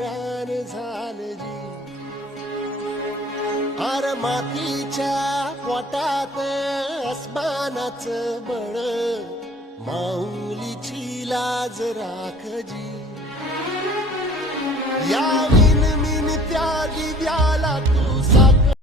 रान झालं जी. अर मातीच्या पोटात अस्मानाचं बळ, माऊलीची लाज राखजी. या विनमिन त्या दिव्याला तू